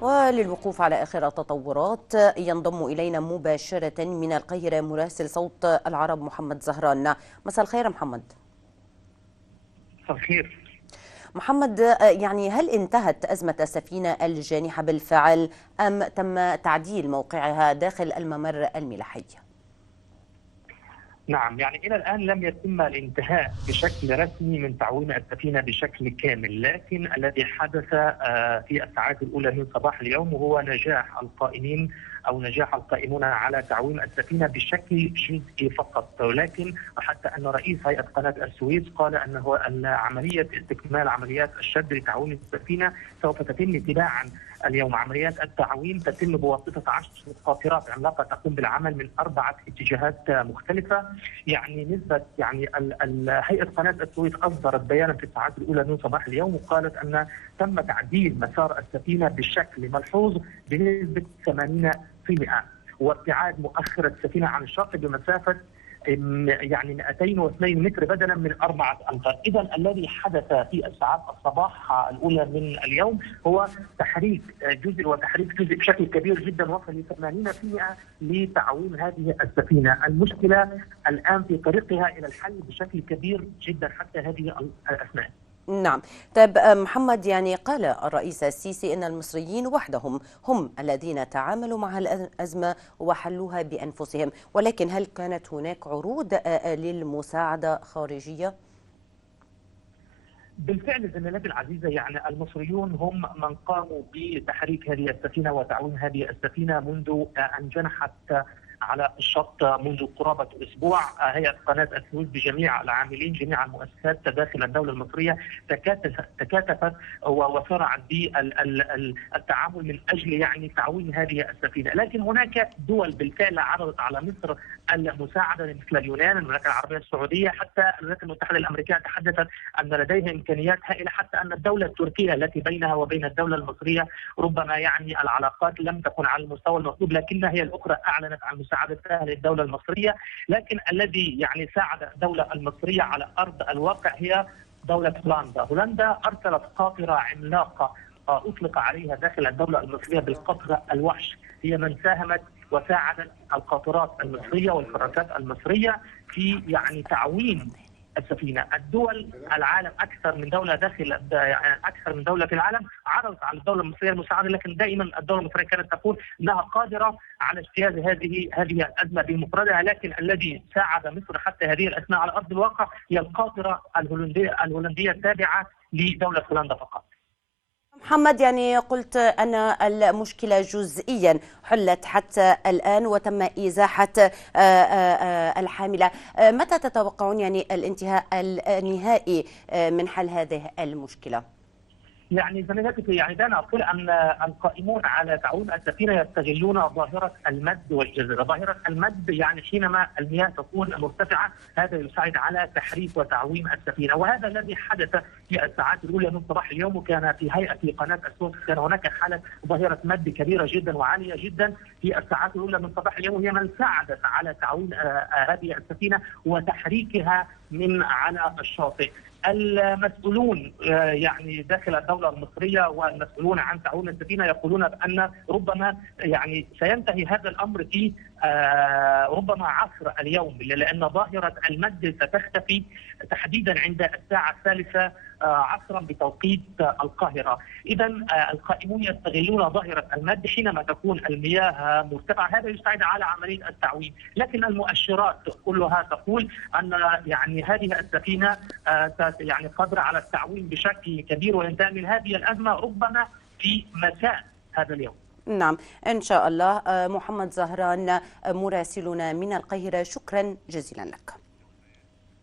وللوقوف على آخر التطورات ينضم إلينا مباشرة من القاهرة مراسل صوت العرب محمد زهران. مساء الخير محمد. مساء الخير محمد، يعني هل انتهت أزمة السفينة الجانحة بالفعل أم تم تعديل موقعها داخل الممر الملاحي؟ نعم، يعني إلى الآن لم يتم الانتهاء بشكل رسمي من تعويم السفينة بشكل كامل، لكن الذي حدث في الساعات الأولى من صباح اليوم هو نجاح القائمين أو نجاح القائمون على تعويم السفينة بشكل جزئي فقط، ولكن حتى أن رئيس هيئة قناة السويس قال أنه عملية استكمال عمليات الشد لتعويم السفينة سوف تتم تباعا اليوم. عمليات التعويم تتم بواسطة 10 قاطرات عملاقة تقوم بالعمل من 4 اتجاهات مختلفة. يعني نسبة هيئة قناة السويس أصدرت بيانا في الساعات الأولى من صباح اليوم وقالت أن تم تعديل مسار السفينة بشكل ملحوظ بنسبة 80%، وابتعاد مؤخر السفينة عن الشاطئ بمسافة يعني 202 متر بدلا من 4 أمتار. إذا الذي حدث في الساعات الصباح الأولى من اليوم هو تحريك جزء بشكل كبير جدا وصل ل 80% لتعويم هذه السفينة. المشكلة الآن في طريقها إلى الحل بشكل كبير جدا حتى هذه الأثناء. نعم. طيب محمد، يعني قال الرئيس السيسي أن المصريين وحدهم هم الذين تعاملوا مع الأزمة وحلوها بأنفسهم، ولكن هل كانت هناك عروض للمساعدة خارجية؟ بالفعل زميلاتي العزيزة، يعني المصريون هم من قاموا بتحريك هذه السفينة وتعويم هذه السفينة منذ أن جنحت على الشط منذ قرابة أسبوع. هيئة قناة السويس بجميع العاملين جميع المؤسسات داخل الدولة المصرية تكاتفت وسرعت بالتعامل من أجل يعني تعويم هذه السفينة، لكن هناك دول بالفعل عرضت على مصر المساعدة مثل اليونان، المملكة العربية السعودية، حتى الولايات المتحدة الأمريكية تحدثت أن لديها إمكانيات هائلة، حتى أن الدولة التركية التي بينها وبين الدولة المصرية ربما يعني العلاقات لم تكن على المستوى المطلوب، لكنها هي الأخرى أعلنت عن مساعدتها للدولة المصرية. لكن الذي يعني ساعد الدولة المصرية على أرض الواقع هي دولة هولندا. هولندا أرسلت قاطرة عملاقة أطلق عليها داخل الدولة المصرية بالقطر الوحش، هي من ساهمت وساعدت القاطرات المصرية والفراشات المصرية في يعني تعويم السفينة. الدول العالم أكثر من دولة أكثر من دولة في العالم عرضت على الدولة المصرية المساعدة، لكن دائما الدولة المصرية كانت تقول أنها قادرة على اجتياز هذه الأزمة بمفردها، لكن الذي ساعد مصر حتى هذه الأثناء على أرض الواقع هي القاطرة الهولندية التابعة لدولة هولندا فقط. محمد، يعني قلت أن المشكلة جزئيا حلت حتى الآن وتم إزاحة الحاملة. متى تتوقعون يعني الانتهاء النهائي من حل هذه المشكلة؟ يعني زميلاتي، يعني دعنا اقول ان القائمون على تعويم السفينه يستغلون ظاهره المد والجزر. ظاهره المد يعني حينما المياه تكون مرتفعه، هذا يساعد على تحريك وتعويم السفينه، وهذا الذي حدث في الساعات الاولى من صباح اليوم. وكان في قناه السويس كان هناك حاله ظاهره مد كبيره جدا وعاليه جدا في الساعات الاولى من صباح اليوم، وهي من ساعدت على تعويم هذه السفينه وتحريكها من على الشاطئ. المسؤولون يعني داخل الدولة المصرية والمسؤولون عن تعويم السفينة يقولون بأن ربما يعني سينتهي هذا الأمر في ربما عصر اليوم، لأن ظاهرة المد ستختفي تحديدا عند الساعة 3 عصرا بتوقيت القاهرة. إذا القائمون يستغلون ظاهرة المد حينما تكون المياه مرتفعة، هذا يساعد على عملية التعويم، لكن المؤشرات كلها تقول أن يعني هذه السفينة يعني قادرة على التعويم بشكل كبير وينتهي من هذه الأزمة ربما في مساء هذا اليوم. نعم إن شاء الله. محمد زهران مراسلنا من القاهرة، شكرا جزيلا لك.